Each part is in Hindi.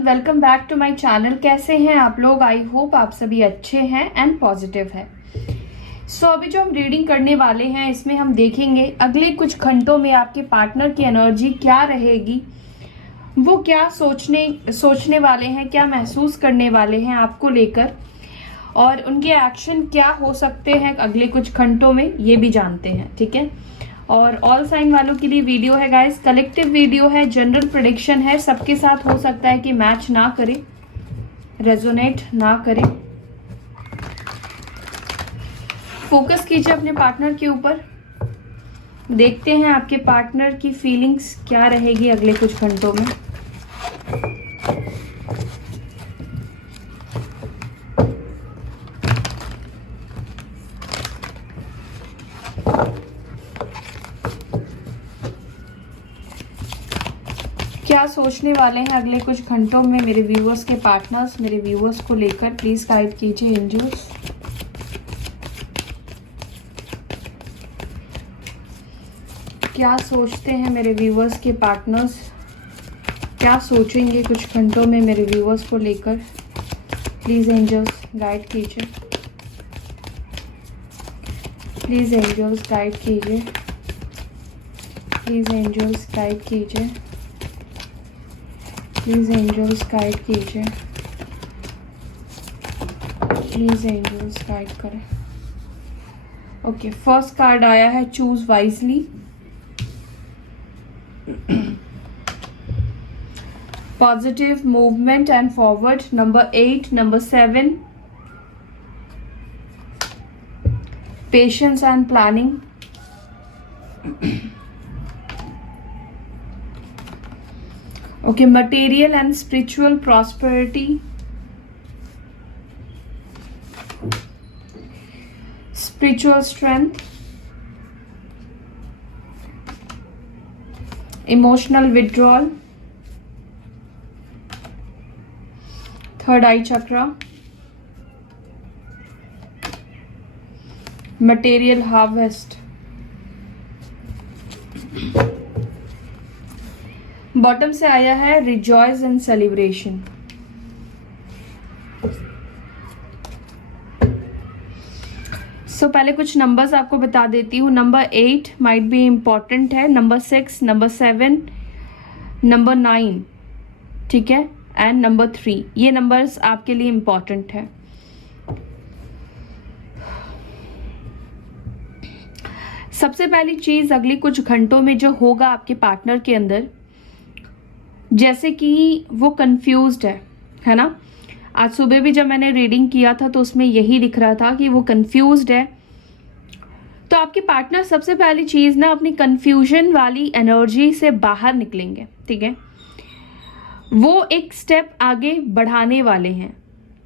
Welcome back to my channel. कैसे हैं आप लोग? आई होप आप सभी अच्छे हैं एंड पॉजिटिव है। अभी जो हम रीडिंग करने वाले हैं इसमें हम देखेंगे अगले कुछ घंटों में आपके पार्टनर की एनर्जी क्या रहेगी, वो क्या सोचने वाले हैं, क्या महसूस करने वाले हैं आपको लेकर, और उनके एक्शन क्या हो सकते हैं अगले कुछ घंटों में, ये भी जानते हैं। ठीक है, और ऑल साइन वालों के लिए वीडियो है गाइस, कलेक्टिव वीडियो है, जनरल प्रेडिक्शन है, सबके साथ हो सकता है कि मैच ना करे, रेजोनेट ना करे। फोकस कीजिए अपने पार्टनर के ऊपर। देखते हैं आपके पार्टनर की फीलिंग्स क्या रहेगी अगले कुछ घंटों में। क्या सोचने वाले हैं अगले कुछ घंटों में मेरे व्यूअर्स के पार्टनर्स, मेरे व्यूअर्स को लेकर प्लीज गाइड कीजिए एंजल्स। क्या सोचते हैं मेरे व्यूअर्स के पार्टनर्स, क्या सोचेंगे कुछ घंटों में मेरे व्यूअर्स को लेकर, प्लीज एंजल्स गाइड कीजिए, प्लीज एंजल्स गाइड कीजिए, प्लीज एंजल्स गाइड कीजिए, प्लीज एंजल्स गाइड कीजिए, प्लीज एंजल्स गाइड करें। ओके, फर्स्ट कार्ड आया है choose wisely. Positive movement and forward, number 8, number 7, patience and planning, okay, material and spiritual prosperity, spiritual strength, emotional withdrawal, third eye chakra, material harvest। Bottom से आया है रिजॉयस एंड सेलिब्रेशन। पहले कुछ नंबर्स आपको बता देती हूँ। नंबर 8 माइट बी इम्पॉर्टेंट है, नंबर 6, नंबर 7, नंबर 9, ठीक है, एंड नंबर 3, ये नंबर्स आपके लिए इम्पॉर्टेंट है। सबसे पहली चीज अगली कुछ घंटों में जो होगा आपके पार्टनर के अंदर, जैसे कि वो कंफ्यूज्ड है ना। आज सुबह भी जब मैंने रीडिंग किया था तो उसमें यही दिख रहा था कि वो कंफ्यूज्ड है। तो आपके पार्टनर सबसे पहली चीज ना अपनी कंफ्यूजन वाली एनर्जी से बाहर निकलेंगे। ठीक है, वो एक स्टेप आगे बढ़ाने वाले हैं,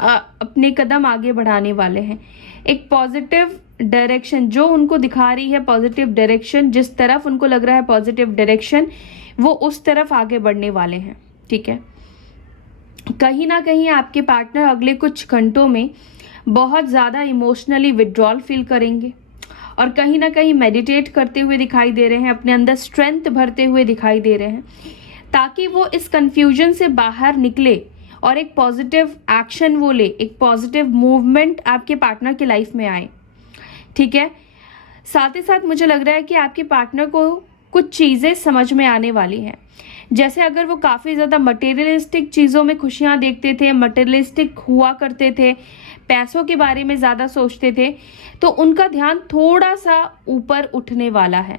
अपने कदम आगे बढ़ाने वाले हैं। एक पॉजिटिव डायरेक्शन जो उनको दिखा रही है, पॉजिटिव डायरेक्शन, जिस तरफ उनको लग रहा है पॉजिटिव डायरेक्शन, वो उस तरफ आगे बढ़ने वाले हैं। ठीक है, कहीं ना कहीं आपके पार्टनर अगले कुछ घंटों में बहुत ज़्यादा इमोशनली विड्रॉल फील करेंगे और कहीं ना कहीं मेडिटेट करते हुए दिखाई दे रहे हैं, अपने अंदर स्ट्रेंथ भरते हुए दिखाई दे रहे हैं, ताकि वो इस कंफ्यूजन से बाहर निकले और एक पॉजिटिव एक्शन वो ले, एक पॉजिटिव मूवमेंट आपके पार्टनर की लाइफ में आए। ठीक है, साथ ही साथ मुझे लग रहा है कि आपके पार्टनर को कुछ चीज़ें समझ में आने वाली हैं। जैसे अगर वो काफ़ी ज़्यादा मटेरियलिस्टिक चीज़ों में खुशियाँ देखते थे, मटेरियलिस्टिक हुआ करते थे, पैसों के बारे में ज़्यादा सोचते थे, तो उनका ध्यान थोड़ा सा ऊपर उठने वाला है।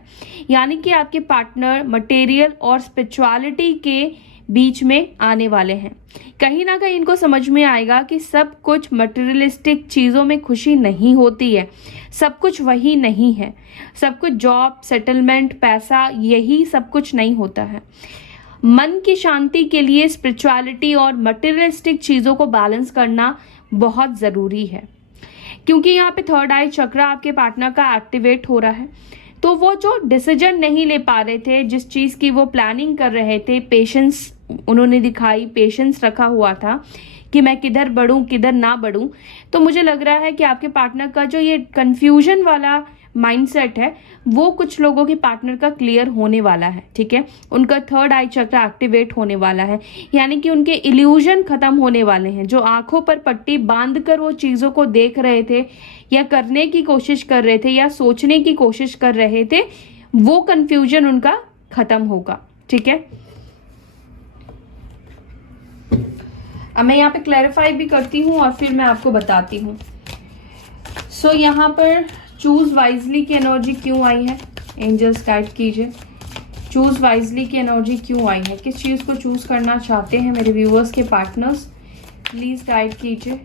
यानी कि आपके पार्टनर मटेरियल और स्पिरिचुअलिटी के बीच में आने वाले हैं। कहीं ना कहीं इनको समझ में आएगा कि सब कुछ मटेरियलिस्टिक चीज़ों में खुशी नहीं होती है, सब कुछ वही नहीं है, सब कुछ जॉब, सेटलमेंट, पैसा, यही सब कुछ नहीं होता है। मन की शांति के लिए स्पिरिचुअलिटी और मटेरियलिस्टिक चीज़ों को बैलेंस करना बहुत ज़रूरी है, क्योंकि यहाँ पे थर्ड आई चक्र आपके पार्टनर का एक्टिवेट हो रहा है। तो वो जो डिसीजन नहीं ले पा रहे थे, जिस चीज़ की वो प्लानिंग कर रहे थे, पेशेंस उन्होंने दिखाई, पेशेंस रखा हुआ था कि मैं किधर बढ़ूं किधर ना बढ़ूं। तो मुझे लग रहा है कि आपके पार्टनर का जो ये कंफ्यूजन वाला माइंडसेट है वो कुछ लोगों के पार्टनर का क्लियर होने वाला है, ठीक है। उनका थर्ड आई चक्र एक्टिवेट होने वाला है, यानी कि उनके इल्यूजन खत्म होने वाले हैं। जो आंखों पर पट्टी बांधकर वो चीजों को देख रहे थे या करने की कोशिश कर रहे थे या सोचने की कोशिश कर रहे थे, वो कंफ्यूजन उनका खत्म होगा, ठीक है। अब मैं यहाँ पे क्लैरिफाई भी करती हूँ और फिर मैं आपको बताती हूँ। सो यहाँ पर चूज वाइजली की एनर्जी क्यों आई है, एंजल्स गाइड कीजिए। चूज वाइजली की एनर्जी क्यों आई है, किस चीज को चूज करना चाहते हैं मेरे व्यूअर्स के पार्टनर्स, प्लीज गाइड कीजिए।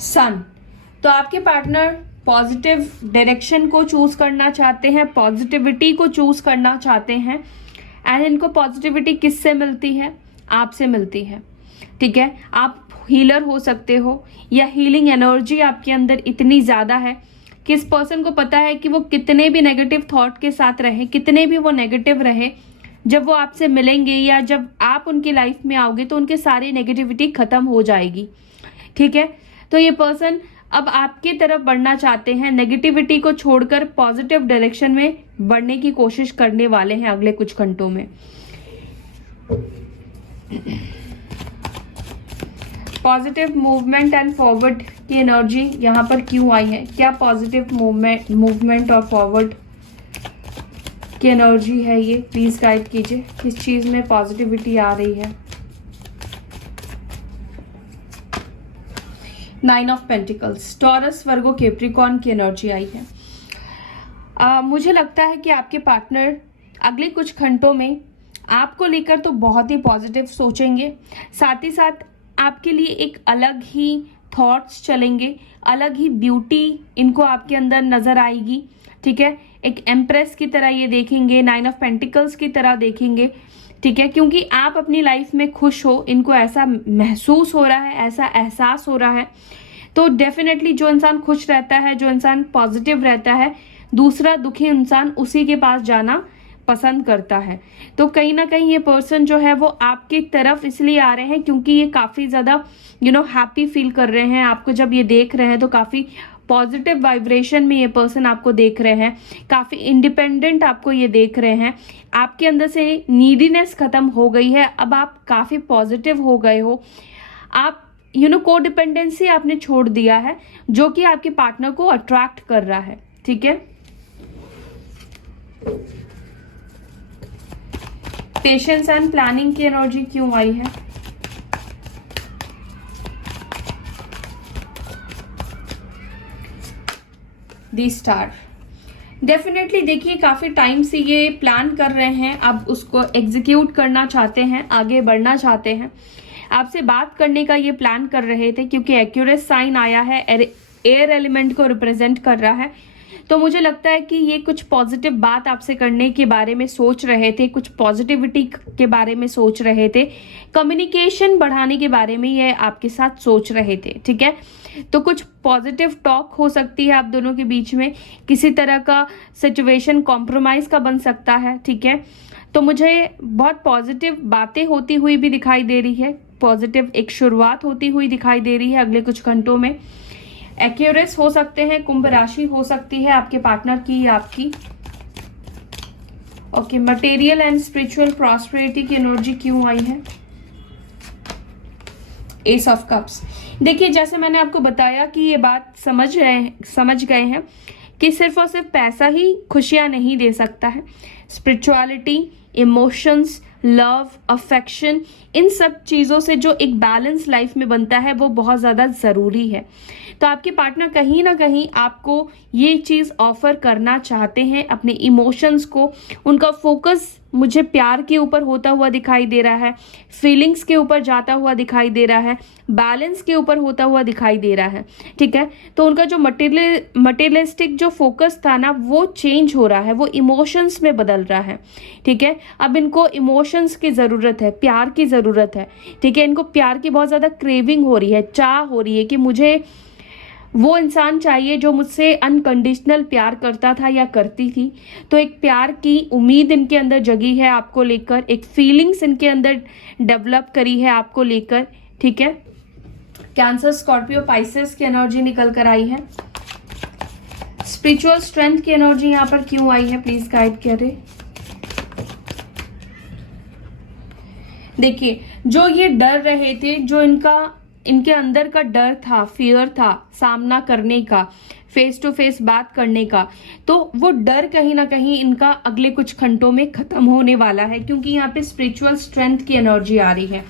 सन, तो आपके पार्टनर पॉजिटिव डायरेक्शन को चूज करना चाहते हैं, पॉजिटिविटी को चूज करना चाहते हैं। एंड इनको पॉजिटिविटी किससे मिलती है, आपसे मिलती है, ठीक है। आप हीलर हो सकते हो या हीलिंग एनर्जी आपके अंदर इतनी ज्यादा है कि इस पर्सन को पता है कि वो कितने भी नेगेटिव थॉट के साथ रहे, कितने भी वो नेगेटिव रहे, जब वो आपसे मिलेंगे या जब आप उनकी लाइफ में आओगे तो उनके सारी नेगेटिविटी खत्म हो जाएगी, ठीक है। तो ये पर्सन अब आपकी तरफ बढ़ना चाहते हैं, नेगेटिविटी को छोड़कर पॉजिटिव डायरेक्शन में बढ़ने की कोशिश करने वाले हैं अगले कुछ घंटों में। पॉजिटिव मूवमेंट एंड फॉरवर्ड की एनर्जी यहाँ पर क्यों आई है, क्या पॉजिटिव मूवमेंट और फॉरवर्ड की एनर्जी है ये, प्लीज गाइड कीजिए। किस चीज में पॉजिटिविटी आ रही है। 9 of pentacles, taurus, Virgo, Capricorn की एनर्जी आई है। मुझे लगता है कि आपके पार्टनर अगले कुछ घंटों में आपको लेकर तो बहुत ही पॉजिटिव सोचेंगे, साथ ही साथ आपके लिए एक अलग ही थॉट्स चलेंगे, अलग ही ब्यूटी इनको आपके अंदर नजर आएगी, ठीक है। एक एम्प्रेस की तरह ये देखेंगे, 9 ऑफ पेंटिकल्स की तरह देखेंगे, ठीक है, क्योंकि आप अपनी लाइफ में खुश हो, इनको ऐसा महसूस हो रहा है, ऐसा एहसास हो रहा है। तो डेफिनेटली जो इंसान खुश रहता है, जो इंसान पॉजिटिव रहता है, दूसरा दुखी इंसान उसी के पास जाना पसंद करता है। तो कहीं ना कहीं ये पर्सन जो है वो आपकी तरफ इसलिए आ रहे हैं क्योंकि ये काफी ज्यादा हैप्पी फील कर रहे हैं, आपको जब ये देख रहे हैं तो काफी पॉजिटिव वाइब्रेशन में ये पर्सन आपको देख रहे हैं, काफी इंडिपेंडेंट आपको ये देख रहे हैं। आपके अंदर से नीडीनेस खत्म हो गई है, अब आप काफी पॉजिटिव हो गए हो। आप कोडिपेंडेंसी आपने छोड़ दिया है जो कि आपके पार्टनर को अट्रैक्ट कर रहा है, ठीक है। पेशेंस एंड प्लानिंग की एनर्जी क्यों आई है। दी स्टार, डेफिनेटली देखिए काफी टाइम से ये प्लान कर रहे हैं, अब उसको एग्जीक्यूट करना चाहते हैं, आगे बढ़ना चाहते हैं। आपसे बात करने का ये प्लान कर रहे थे क्योंकि एक्यूरेट साइन आया है, एयर एलिमेंट को रिप्रेजेंट कर रहा है। तो मुझे लगता है कि ये कुछ पॉजिटिव बात आपसे करने के बारे में सोच रहे थे, कुछ पॉजिटिविटी के बारे में सोच रहे थे, कम्युनिकेशन बढ़ाने के बारे में ये आपके साथ सोच रहे थे, ठीक है। तो कुछ पॉजिटिव टॉक हो सकती है आप दोनों के बीच में, किसी तरह का सिचुएशन कॉम्प्रोमाइज का बन सकता है, ठीक है। तो मुझे बहुत पॉजिटिव बातें होती हुई भी दिखाई दे रही है, पॉजिटिव एक शुरुआत होती हुई दिखाई दे रही है अगले कुछ घंटों में। एक्यूरेस हो सकते हैं, कुंभ राशि हो सकती है आपके पार्टनर की या आपकी। Okay, material and spiritual prosperity की एनर्जी क्यों आई है। एस ऑफ कप्स, देखिए जैसे मैंने आपको बताया कि ये बात समझ गए हैं कि सिर्फ और सिर्फ पैसा ही खुशियां नहीं दे सकता है। स्पिरिचुअलिटी, इमोशंस, लव, अफेक्शन, इन सब चीज़ों से जो एक बैलेंस लाइफ में बनता है वो बहुत ज़्यादा ज़रूरी है। तो आपके पार्टनर कहीं ना कहीं आपको ये चीज़ ऑफर करना चाहते हैं, अपने इमोशंस को। उनका फोकस मुझे प्यार के ऊपर होता हुआ दिखाई दे रहा है, फीलिंग्स के ऊपर जाता हुआ दिखाई दे रहा है, बैलेंस के ऊपर होता हुआ दिखाई दे रहा है, ठीक है। तो उनका जो मटेरियलिस्टिक जो फोकस था ना वो चेंज हो रहा है, वो इमोशंस में बदल रहा है, ठीक है। अब इनको इमोशंस की ज़रूरत है, प्यार की ज़रूरत है, ठीक है। इनको प्यार की बहुत ज़्यादा क्रेविंग हो रही है, चाह हो रही है कि मुझे वो इंसान चाहिए जो मुझसे अनकंडीशनल प्यार करता था या करती थी। तो एक प्यार की उम्मीद इनके अंदर जगी है आपको लेकर, एक फीलिंग्स इनके अंदर डेवलप करी है आपको लेकर, ठीक है। कैंसर, स्कॉर्पियो, पाइसेस की एनर्जी निकल कर आई है। स्पिरिचुअल स्ट्रेंथ की एनर्जी यहाँ पर क्यों आई है, प्लीज गाइड करें। देखिए, जो ये डर रहे थे, जो इनके अंदर का डर था, फियर था सामना करने का, फेस टू फेस बात करने का, तो वो डर कहीं ना कहीं इनका अगले कुछ घंटों में खत्म होने वाला है, क्योंकि यहाँ पे स्पिरिचुअल स्ट्रेंथ की एनर्जी आ रही है,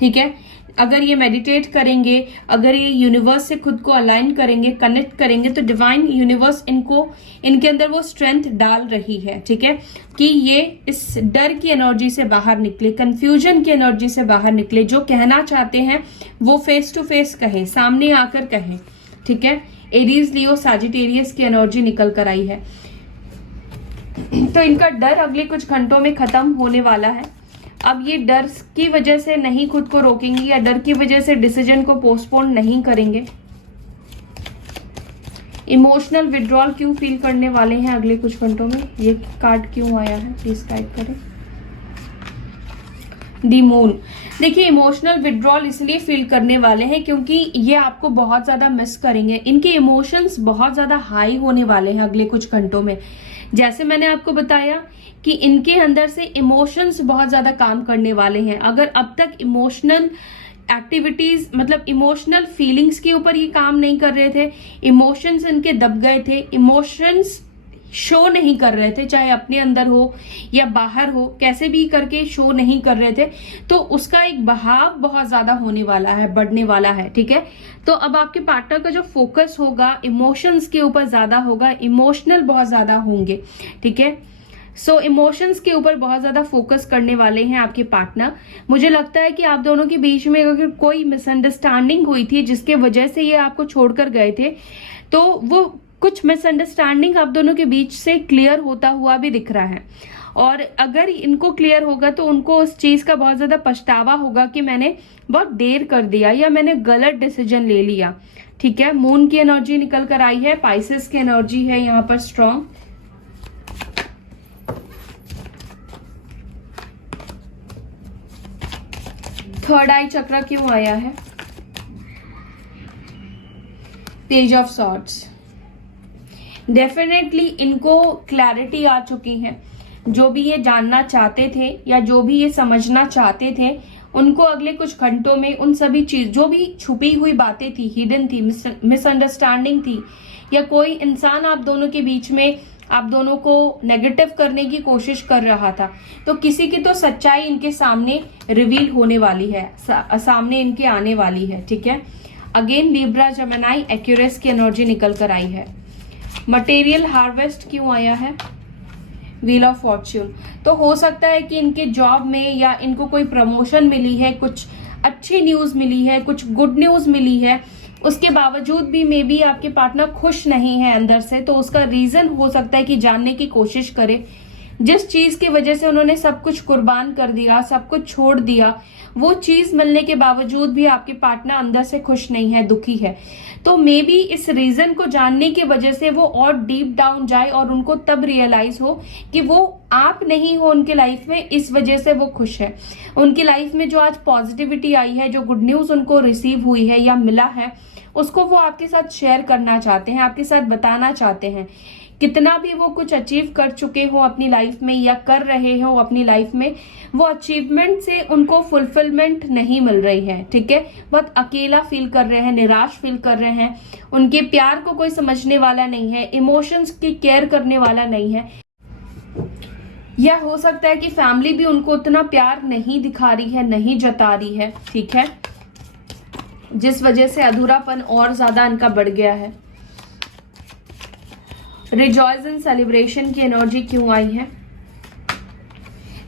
ठीक है। अगर ये मेडिटेट करेंगे, अगर ये यूनिवर्स से खुद को अलाइन करेंगे, कनेक्ट करेंगे, तो डिवाइन यूनिवर्स इनके अंदर वो स्ट्रेंथ डाल रही है, ठीक है, कि ये इस डर की एनर्जी से बाहर निकले, कंफ्यूजन की एनर्जी से बाहर निकले, जो कहना चाहते हैं वो फेस टू फेस कहें, सामने आकर कहें, ठीक है। एरीज, लियो, सैजिटेरियस की एनर्जी निकल कर आई है। तो इनका डर अगले कुछ घंटों में खत्म होने वाला है। अब ये डर की वजह से नहीं खुद को रोकेंगे, या डर की वजह से डिसीजन को पोस्टपोन नहीं करेंगे। इमोशनल विड्रॉल क्यों फील करने वाले हैं अगले कुछ घंटों में, ये कार्ड क्यों आया है, प्लीज गाइड करें। दी मून। देखिए, इमोशनल विड्रॉल इसलिए फील करने वाले हैं क्योंकि ये आपको बहुत ज्यादा मिस करेंगे। इनके इमोशंस बहुत ज्यादा हाई होने वाले हैं अगले कुछ घंटों में। जैसे मैंने आपको बताया कि इनके अंदर से इमोशंस बहुत ज्यादा काम करने वाले हैं। अगर अब तक इमोशनल एक्टिविटीज, मतलब इमोशनल फीलिंग्स के ऊपर ये काम नहीं कर रहे थे, इमोशंस इनके दब गए थे, इमोशंस शो नहीं कर रहे थे, चाहे अपने अंदर हो या बाहर हो, कैसे भी करके शो नहीं कर रहे थे, तो उसका एक बहाव बहुत ज्यादा होने वाला है, बढ़ने वाला है, ठीक है। तो अब आपके पार्टनर का जो फोकस होगा इमोशंस के ऊपर ज्यादा होगा, इमोशनल बहुत ज्यादा होंगे, ठीक है। सो इमोशंस के ऊपर बहुत ज्यादा फोकस करने वाले हैं आपके पार्टनर। मुझे लगता है कि आप दोनों के बीच में अगर कोई मिसअंडरस्टैंडिंग हुई थी जिसके वजह से ये आपको छोड़कर गए थे, तो वो कुछ मिसअंडरस्टैंडिंग आप दोनों के बीच से क्लियर होता हुआ भी दिख रहा है। और अगर इनको क्लियर होगा तो उनको उस चीज का बहुत ज्यादा पछतावा होगा कि मैंने बहुत देर कर दिया या मैंने गलत डिसीजन ले लिया, ठीक है। मून की एनर्जी निकल कर आई है, पाइसेस की एनर्जी है यहाँ पर स्ट्रॉन्ग। थर्ड आई चक्र क्यों आया है, पेज ऑफ सॉर्ड्स। डेफिनेटली इनको क्लैरिटी आ चुकी है। जो भी ये जानना चाहते थे या जो भी ये समझना चाहते थे, उनको अगले कुछ घंटों में उन सभी चीज, जो भी छुपी हुई बातें थी, हिडन थी, मिसअंडरस्टैंडिंग थी, या कोई इंसान आप दोनों के बीच में आप दोनों को नेगेटिव करने की कोशिश कर रहा था, तो किसी की तो सच्चाई इनके सामने रिवील होने वाली है, सामने इनके आने वाली है, ठीक है। अगेन लिब्रा, जेमिनी, एक्यूरेस की एनर्जी निकल कर आई है। मटेरियल हार्वेस्ट क्यों आया है, व्हील ऑफ फॉर्च्यून। तो हो सकता है कि इनके जॉब में या इनको कोई प्रमोशन मिली है, कुछ अच्छी न्यूज मिली है, कुछ गुड न्यूज मिली है, उसके बावजूद भी मे बी आपके पार्टनर खुश नहीं है अंदर से। तो उसका रीजन हो सकता है कि जानने की कोशिश करे, जिस चीज की वजह से उन्होंने सब कुछ कुर्बान कर दिया, सब कुछ छोड़ दिया, वो चीज मिलने के बावजूद भी आपके पार्टनर अंदर से खुश नहीं है, दुखी है। तो मे बी इस रीजन को जानने की वजह से वो और डीप डाउन जाए और उनको तब रियलाइज हो कि वो आप नहीं हो उनके लाइफ में, इस वजह से वो खुश है। उनकी लाइफ में जो आज पॉजिटिविटी आई है, जो गुड न्यूज उनको रिसीव हुई है या मिला है, उसको वो आपके साथ शेयर करना चाहते हैं, आपके साथ बताना चाहते हैं। कितना भी वो कुछ अचीव कर चुके हो अपनी लाइफ में या कर रहे हो अपनी लाइफ में, वो अचीवमेंट से उनको फुलफिलमेंट नहीं मिल रही है, ठीक है। बहुत अकेला फील कर रहे हैं, निराश फील कर रहे हैं, उनके प्यार को कोई समझने वाला नहीं है, इमोशंस की केयर करने वाला नहीं है, या हो सकता है कि फैमिली भी उनको उतना प्यार नहीं दिखा रही है, नहीं जता रही है, ठीक है, जिस वजह से अधूरापन और ज्यादा इनका बढ़ गया है। रिजॉइस एंड सेलिब्रेशन की एनर्जी क्यों आई है,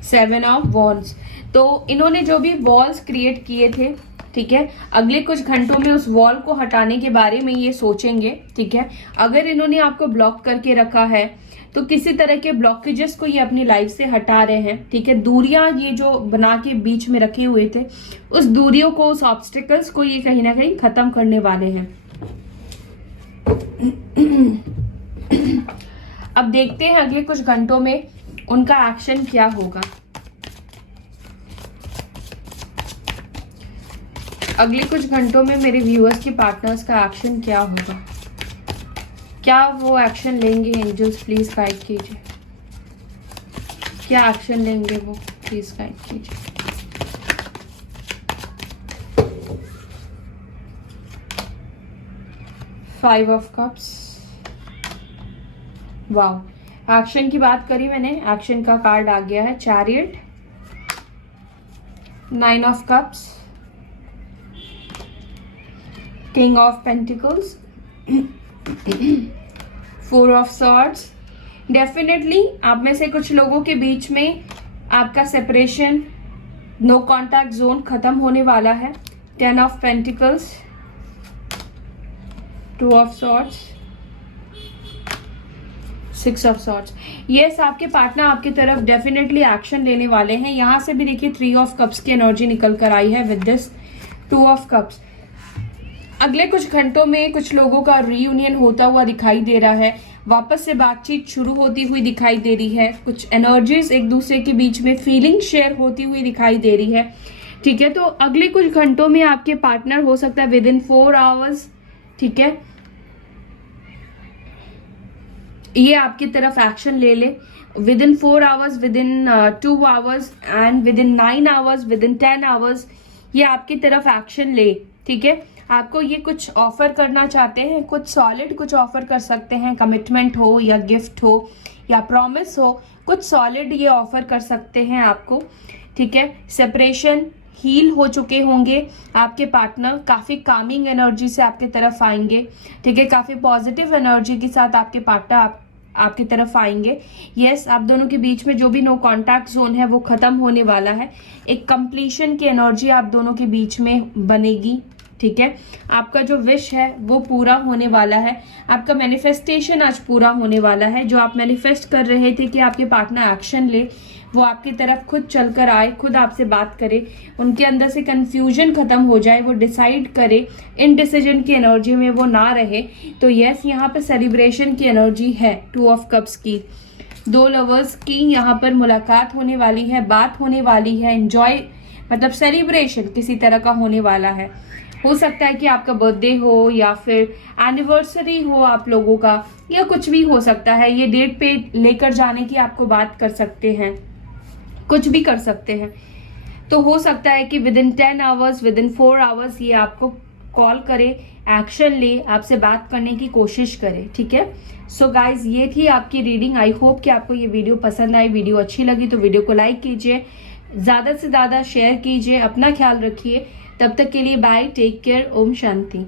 7 ऑफ वॉन्ड्स। तो इन्होंने जो भी वॉल्स क्रिएट किए थे, ठीक है, अगले कुछ घंटों में उस वॉल को हटाने के बारे में ये सोचेंगे, ठीक है। अगर इन्होंने आपको ब्लॉक करके रखा है तो किसी तरह के ब्लॉकेजेस को ये अपनी लाइफ से हटा रहे हैं, ठीक है। दूरियां ये जो बना के बीच में रखे हुए थे, उस दूरियों को, उस ऑब्स्टिकल्स को ये कहीं ना कहीं खत्म करने वाले हैं। अब देखते हैं अगले कुछ घंटों में उनका एक्शन क्या होगा। अगले कुछ घंटों में मेरे व्यूअर्स के पार्टनर्स का एक्शन क्या होगा, क्या वो एक्शन लेंगे। एंजल्स प्लीज गाइड कीजिए, क्या एक्शन लेंगे वो, प्लीज गाइड कीजिए। Five of cups, wow, action की बात करी मैंने, एक्शन का कार्ड आ गया है chariot, nine of cups, king of pentacles, four of swords. Definitely आप में से कुछ लोगों के बीच में आपका सेपरेशन, नो कॉन्टैक्ट जोन खत्म होने वाला है। Ten of pentacles, two of swords, six of swords. Yes, आपके पार्टनर आपकी तरफ डेफिनेटली एक्शन लेने वाले हैं। यहां से भी देखिए थ्री ऑफ कप्स की एनर्जी निकल कर आई है with this two of cups. अगले कुछ घंटों में कुछ लोगों का रीयूनियन होता हुआ दिखाई दे रहा है, वापस से बातचीत शुरू होती हुई दिखाई दे रही है, कुछ एनर्जीज एक दूसरे के बीच में फीलिंग शेयर होती हुई दिखाई दे रही है। ठीक है, तो अगले कुछ घंटों में आपके पार्टनर हो सकता है विद इन 4 आवर्स, ठीक है, ये आपकी तरफ एक्शन ले ले। With in 4 hours, with in 2 hours and with in 9 hours, with in 10 hours ये आपकी तरफ एक्शन ले। ठीक है, आपको ये कुछ ऑफर करना चाहते हैं, कुछ सॉलिड कुछ ऑफर कर सकते हैं, कमिटमेंट हो या गिफ्ट हो या प्रॉमिस हो, कुछ सॉलिड ये ऑफर कर सकते हैं आपको। ठीक है, सेपरेशन हील हो चुके होंगे, आपके पार्टनर काफ़ी कामिंग एनर्जी से आपके तरफ आएंगे। ठीक है, काफ़ी पॉजिटिव एनर्जी के साथ आपके पार्टनर आपकी तरफ आएंगे। यस, आप दोनों के बीच में जो भी नो कॉन्टैक्ट जोन है वो खत्म होने वाला है। एक कंप्लीशन की एनर्जी आप दोनों के बीच में बनेगी। ठीक है, आपका जो विश है वो पूरा होने वाला है, आपका मैनिफेस्टेशन आज पूरा होने वाला है। जो आप मैनिफेस्ट कर रहे थे कि आपके पार्टनर एक्शन ले, वो आपकी तरफ खुद चलकर आए, खुद आपसे बात करे, उनके अंदर से कंफ्यूजन खत्म हो जाए, वो डिसाइड करे, इनडिसीजन की एनर्जी में वो ना रहे। तो यस, यहाँ पर सेलिब्रेशन की एनर्जी है, टू ऑफ कप्स की। दो लवर्स की यहाँ पर मुलाकात होने वाली है, बात होने वाली है, एंजॉय मतलब सेलिब्रेशन किसी तरह का होने वाला है। हो सकता है कि आपका बर्थडे हो या फिर एनिवर्सरी हो आप लोगों का, या कुछ भी हो सकता है। ये डेट पे लेकर जाने की आपको बात कर सकते हैं, कुछ भी कर सकते हैं। तो हो सकता है कि with in 10 hours, with in 4 hours ये आपको कॉल करे, एक्शन ले, आपसे बात करने की कोशिश करे। ठीक है, सो गाइज ये थी आपकी रीडिंग। आई होप कि आपको ये वीडियो पसंद आई। वीडियो अच्छी लगी तो वीडियो को लाइक कीजिए, ज़्यादा से ज़्यादा शेयर कीजिए, अपना ख्याल रखिए। तब तक के लिए bye, take care, Om Shanti.